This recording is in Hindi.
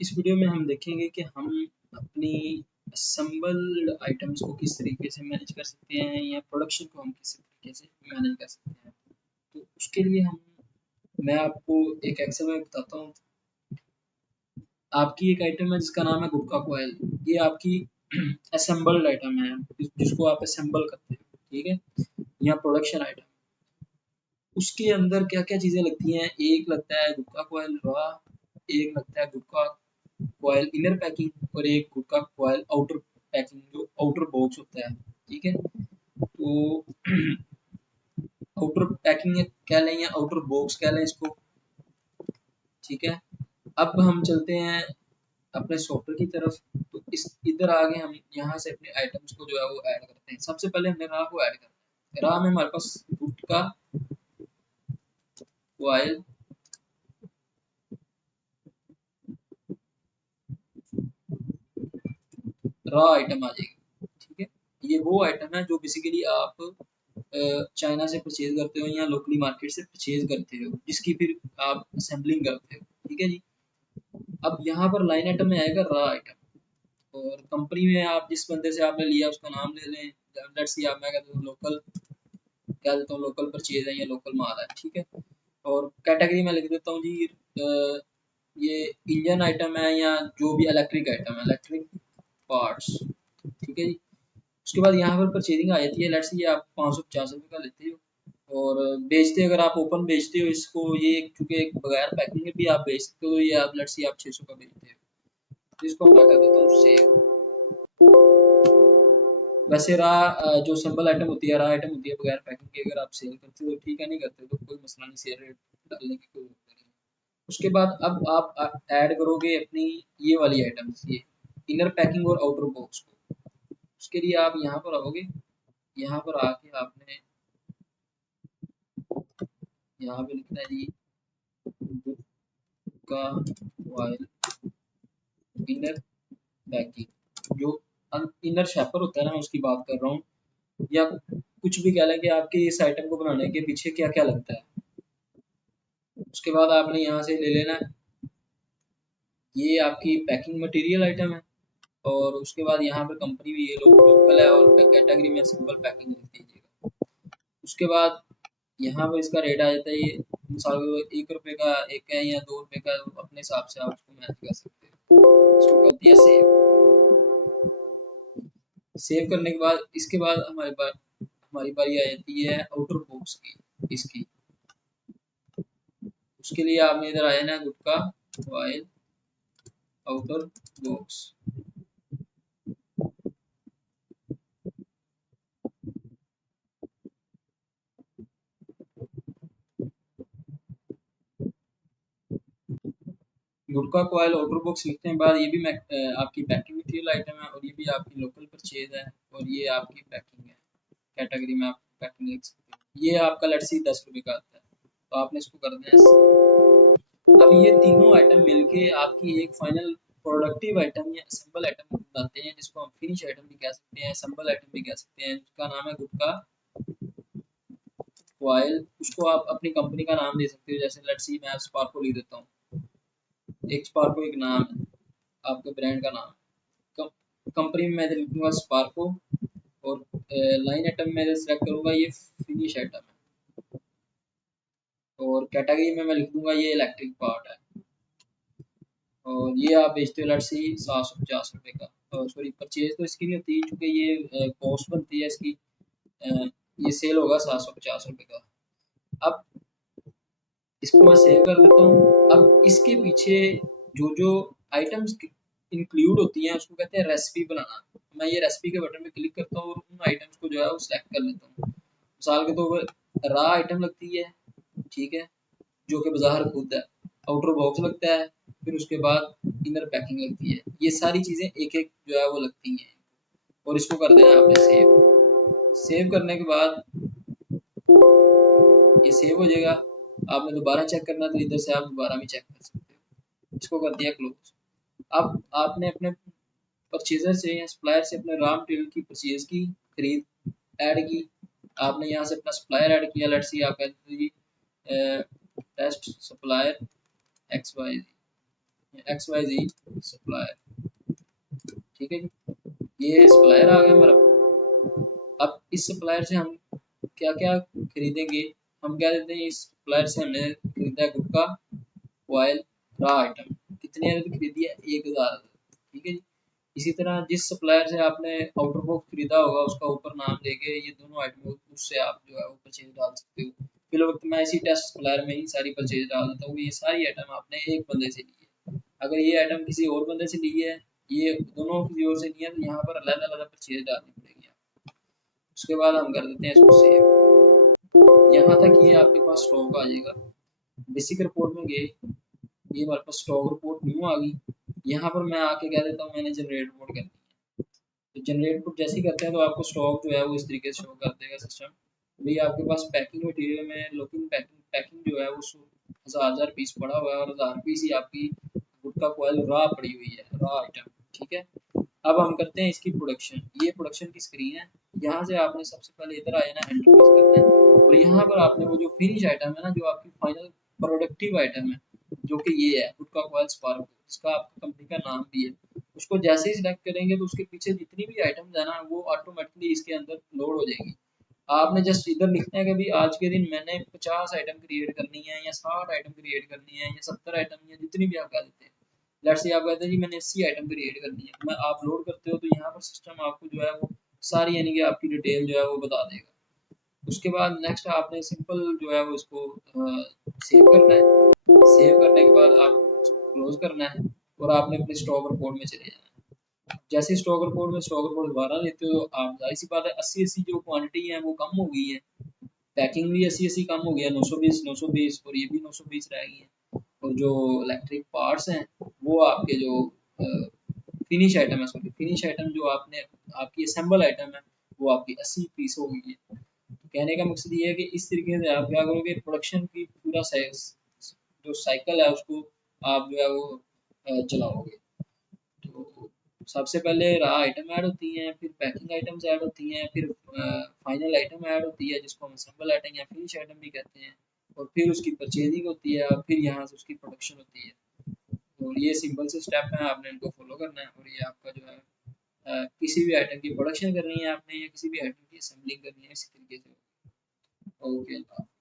इस वीडियो में हम देखेंगे कि हम अपनी असेंबल्ड आइटम्स को किस तरीके से मैनेज कर सकते हैं या प्रोडक्शन को हम किस तरीके से मैनेज कर सकते हैं। तो उसके लिए मैं आपको एक एक्सेल में बताता हूँ। आपकी एक आइटम है जिसका नाम है गुटखा कॉइल। ये आपकी असेंबल्ड आइटम है जिसको आप असेंबल करते हैं, ठीक है, या प्रोडक्शन आइटम। उसके अंदर क्या क्या चीज़ें लगती हैं? एक लगता है गुटखा कॉइल रॉ, एक लगता है गुटखा कॉइल इनर पैकिंग और एक गुटखा कॉइल आउटर पैकिंग, जो आउटर बॉक्स होता है, ठीक है। तो आउटर पैकिंग कह लें या आउटर बॉक्स कह लें इसको, ठीक है। अब हम चलते हैं अपने सॉफ्टवेयर की तरफ। तो इस इधर आगे हम यहाँ से अपने आइटम्स को जो है वो ऐड करते हैं। सबसे पहले हमने रॉ को ऐड करना है। रॉ में हमारे पास गुटखा कॉइल रॉ आइटम आ जाएगी, ठीक है। ये वो आइटम है जो बेसिकली आप चाइना से परचेज करते हो या लोकली मार्केट से परचेज करते हो, जिसकी फिर आप असेंबलिंग करते हो, ठीक है जी। अब यहाँ पर लाइन आइटम में आएगा रॉ आइटम, और कंपनी में आप जिस बंदे से आपने लिया उसका नाम ले लें। लेट्स सी आप, मैं कहता हूँ लोकल, कह देता हूँ लोकल परचेज है या लोकल माल है, ठीक है। और कैटेगरी में लिख देता हूँ जी ये इंजन आइटम है या जो भी इलेक्ट्रिक आइटम है, इलेक्ट्रिक पार्ट्स, ठीक है जी। उसके बाद यहाँ पर परचेजिंग आ जाती है। लेट्स से ये आप 550 रुपये का लेते हो और बेचते, अगर आप ओपन बेचते हो इसको, ये चूंकि बगैर पैकिंग के भी आप बेच सकते हो, ये आप लेट्स से आप 600 का बेचते हो, तो इसको मैं कर देता हूँ सेव। वैसे जो सिंपल आइटम होती है, आइटम होती है बगैर पैकिंग के, अगर आप सेल करते हो ठीक है, नहीं करते तो कोई मसला नहीं, सेल रेट डालने की कोई जरूरत नहीं। उसके बाद अब आप ऐड करोगे अपनी ये वाली आइटम्स, ये इनर पैकिंग और आउटर बॉक्स को। उसके लिए आप यहाँ पर आओगे, यहाँ पर आके आपने यहाँ पे लिखना है जी गुटखा कॉइल इनर पैकिंग। जो इनर शेपर होता है ना, मैं उसकी बात कर रहा हूँ, या कुछ भी कह लें कि आपके इस आइटम को बनाने के पीछे क्या क्या लगता है। उसके बाद आपने यहाँ से ले लेना, ये आपकी पैकिंग मटेरियल आइटम है, और उसके बाद यहाँ पर कंपनी भी ये लोकल है और कैटेगरी में सिंपल पैकिंग लिख दीजिएगा। उसके बाद यहाँ पर इसका रेट आ जाता है, ये मिसाल को 1 रुपये का एक है या 2 रुपये का, अपने हिसाब से आप उसको मैच कर सकते हो। इसको कर दिया सेव। सेव करने के बाद इसके बाद हमारी बारी आ जाती है आउटर बॉक्स की, इसकी। उसके लिए आपने इधर आया ना गुटखा कॉइल आउटर बॉक्स। गुटखा कॉइल आउटर बॉक्स लिखने के बाद ये भी आपकी पैकिंग मटेरियल आइटम है, और ये भी आपकी लोकल परचेज है, और ये आपकी पैकिंग है, कैटेगरी में आप पैकिंग लिख सकते हो। ये आपका लेट्स सी 10 रुपये का आता है, तो आपने इसको कर देना है। अब ये तीनों आइटम मिलके आपकी एक फाइनल प्रोडक्टिव आइटम या असेंबल आइटम बनाते हैं, जिसको हम फिनिश आइटम भी कह सकते हैं, असेंबल आइटम भी कह सकते हैं, जिसका नाम है गुटखा कॉइल। उसको आप अपनी कंपनी का नाम दे सकते हो, जैसे लेट्स सी मैं स्पार्को लिख देता हूँ। एक स्पार्को एक नाम है, आपके ब्रांड का नाम। कंपनी में मैं लिखूंगा स्पार्को, और लाइन आइटम में सेलेक्ट करूंगा ये फिनिश आइटम है, और कैटेगरी में मैं लिख दूंगा ये इलेक्ट्रिक पार्ट है, और ये आप बेचते हो लेट्स सी 750 रुपये का। सॉरी, परचेज तो इसकी नहीं होती क्योंकि ये कॉस्ट बनती है इसकी, ये सेल होगा 750 रुपये का। अब इसको मैं सेव कर देता हूँ। अब इसके पीछे जो जो आइटम्स इंक्लूड होती हैं उसको कहते हैं रेसिपी बनाना। मैं ये रेसिपी के बटन पे क्लिक करता हूँ और उन आइटम्स को जो है वो सिलेक्ट कर लेता हूँ। मिसाल के तौर पर रॉ आइटम लगती है, ठीक है, जो कि बाजार खुद है। आउटर बॉक्स लगता है, फिर उसके बाद इनर पैकिंग लगती है। ये सारी चीजें एक एक जो है वो लगती हैं, और इसको कर देना आपने सेव। सेव करने के बाद ये सेव हो जाएगा। आपने दोबारा चेक करना तो इधर से आप दोबारा भी चेक कर सकते हो। इसको कर दिया क्लोज। अब आपने अपने परचेजर से या सप्लायर से अपने रॉ मटेरियल की परचेज की, खरीद ऐड की। आपने यहाँ से अपना सप्लायर ऐड किया, लेट्स सी आप कहते हैं जी test supplier XYZ, X Y Z supplier. ठीक है जी, ये सप्लायर आ गया हमारा। अब इस सप्लायर से हम क्या क्या खरीदेंगे, हम क्या देते हैं, इस सप्लायर से हमने खरीदा है गुटखा, ऑयल, रॉ आइटम। कितनी अदद खरीदी है, 1000। ठीक है जी। इसी तरह जिस सप्लायर से आपने आउटर बॉक्स खरीदा होगा उसका ऊपर नाम लेके ये दोनों आइटम उससे आप जो है वो परचेज डाल सकते हो। फिर वक्त मैं इसी टेस्ट सप्लायर में ही सारी परचेज डाल देता हूँ। ये सारी आइटम आपने एक बंदे से ली है, अगर ये आइटम किसी और बंदे से ली है, ये दोनों किसी और से ली है, तो यहाँ पर अलग अलग परचेज डालनी पड़ेगी। उसके बाद हम कर देते हैं इसको सेव। यहाँ तक ये आपके पास स्टॉक आ जाएगा। बेसिक रिपोर्ट में गए, ये हमारे पास स्टॉक रिपोर्ट न्यू आ गई। यहाँ पर मैं आके कह देता हूँ मैंने जनरेट रिपोर्ट करनी है, तो जनरेट रिपोर्ट जैसे ही करते हैं तो आपको स्टॉक जो है वो इस तरीके से शो कर देगा सिस्टम। भाई आपके पास पैकिंग मटेरियल में लुकिंग पैकिंग पैकिंग जो है वो 1000 पीस पड़ा हुआ है, और 1000 पीस ही आपकी गुटखा कॉइल रॉ पड़ी हुई है, रॉ आइटम। ठीक है, अब हम करते हैं इसकी प्रोडक्शन। ये प्रोडक्शन की स्क्रीन है। यहाँ से आपने सबसे पहले इधर आया ना, एंटर प्रेस करना है, और यहाँ पर आपने वो जो फिनिश आइटम है ना, जो आपकी फाइनल प्रोडक्टिव आइटम है, जो कि ये है गुटखा कॉइल स्पार्क, इसका आपका कंपनी का नाम भी है, उसको जैसे ही सिलेक्ट करेंगे तो उसके पीछे जितनी भी आइटम्स है ना वो ऑटोमेटिकली इसके अंदर लोड हो जाएगी। आपने जस्ट इधर लिखना है कि भाई आज के दिन मैंने 50 आइटम क्रिएट करनी है, या 60 आइटम क्रिएट करनी है, या 70 आइटम, या जितनी भी आप कह देते हैं। लेट्स से आप कहते हैं जी मैंने 80 आइटम क्रिएट करनी है, मैं आप लोड करते हो तो यहाँ पर सिस्टम आपको जो है वो सारी यानी कि आपकी डिटेल जो है वो बता देगा। उसके बाद नेक्स्ट आपने सिंपल जो है वो इसको सेव करना है। सेव करने के बाद आप क्लोज करना है, और आपने अपने स्टॉक रिपोर्ट में चले जाना है। जैसे स्टॉक रिपोर्ट में स्टॉक रिपोर्ट दोबारा लेते हो, आप जाहिर सी बात है 80 जो क्वांटिटी है वो कम हो गई है, पैकिंग भी 80 कम हो गया, 920 और ये भी 920 रह गई है। और जो इलेक्ट्रिक पार्ट्स हैं वो आपके जो फिनिश आइटम है, सॉरी फिनिश आइटम जो आपने आपकी असेंबल आइटम है वो आपकी 80 पीस हो गई है। तो कहने का मकसद ये है कि इस तरीके से आप क्या करोगे, प्रोडक्शन की पूरा जो साइकिल है उसको आप जो है वो चलाओगे। तो सबसे पहले रॉ आइटम ऐड होती हैं, फिर पैकिंग आइटम्स ऐड होती हैं, फिर फाइनल आइटम ऐड होती है जिसको हम असेंबल आइटम या फिनिश आइटम भी कहते हैं, और फिर उसकी परचेजिंग होती है, और फिर यहाँ से उसकी प्रोडक्शन होती है। और ये सिंपल से स्टेप है, आपने इनको फॉलो करना है, और ये आपका जो है किसी भी आइटम की प्रोडक्शन करनी है आपने, या किसी भी आइटम की असेंबलिंग करनी है, इसी तरीके से। ओके।